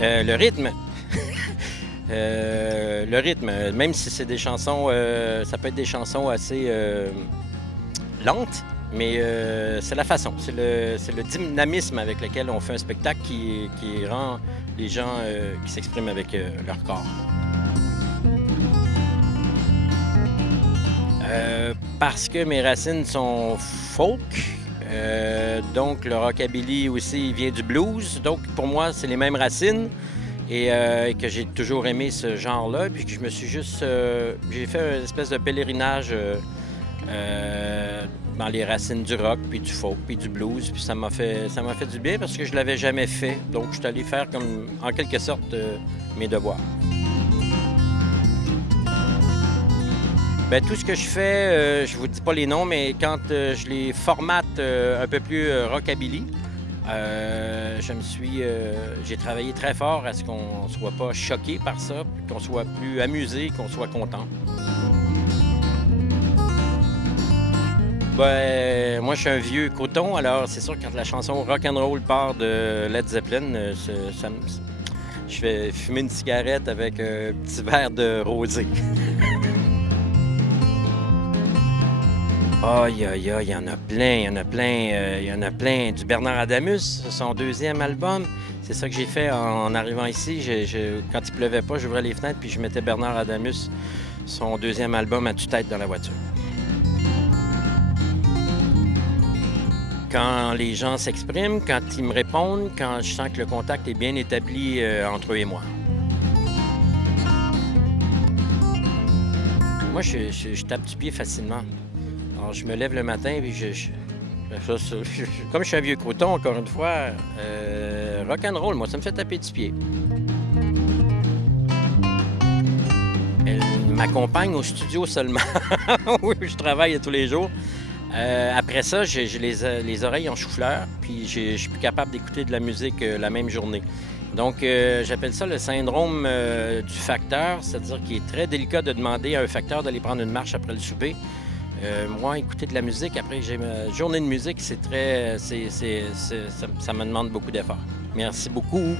Le rythme. Le rythme, même si c'est des chansons, ça peut être des chansons assez lentes, mais c'est la façon, c'est le dynamisme avec lequel on fait un spectacle qui rend les gens qui s'expriment avec leur corps. Parce que mes racines sont folk, donc le rockabilly aussi vient du blues, donc pour moi c'est les mêmes racines. Et que j'ai toujours aimé ce genre-là, puis que je me suis juste... j'ai fait une espèce de pèlerinage dans les racines du rock, puis du folk, puis du blues, puis ça m'a fait du bien parce que je l'avais jamais fait. Donc, je suis allé faire comme, en quelque sorte, mes devoirs. Bien, tout ce que je fais, je vous dis pas les noms, mais quand je les formate un peu plus rockabilly, j'ai travaillé très fort à ce qu'on ne soit pas choqué par ça, qu'on soit plus amusé, qu'on soit content. Ben, moi, je suis un vieux coton, alors c'est sûr que quand la chanson Rock'n'Roll part de Led Zeppelin, je fais fumer une cigarette avec un petit verre de rosé. Aïe, aïe, aïe, il y en a plein, il y en a plein, il y en a plein. Du Bernard Adamus, son deuxième album. C'est ça que j'ai fait en arrivant ici. Quand il pleuvait pas, j'ouvrais les fenêtres puis je mettais Bernard Adamus, son deuxième album, à tue-tête dans la voiture. Quand les gens s'expriment, quand ils me répondent, quand je sens que le contact est bien établi entre eux et moi. Moi, je tape du pied facilement. Alors, je me lève le matin et comme je suis un vieux coton, encore une fois, rock'n'roll, moi, ça me fait taper du pied. Elle m'accompagne au studio seulement, où je travaille tous les jours. Après ça, j'ai les oreilles en chou-fleur, puis je suis plus capable d'écouter de la musique la même journée. Donc, j'appelle ça le syndrome du facteur, c'est-à-dire qu'il est très délicat de demander à un facteur d'aller prendre une marche après le souper. Moi, écouter de la musique, après j'ai ma journée de musique, ça me demande beaucoup d'efforts. Merci beaucoup.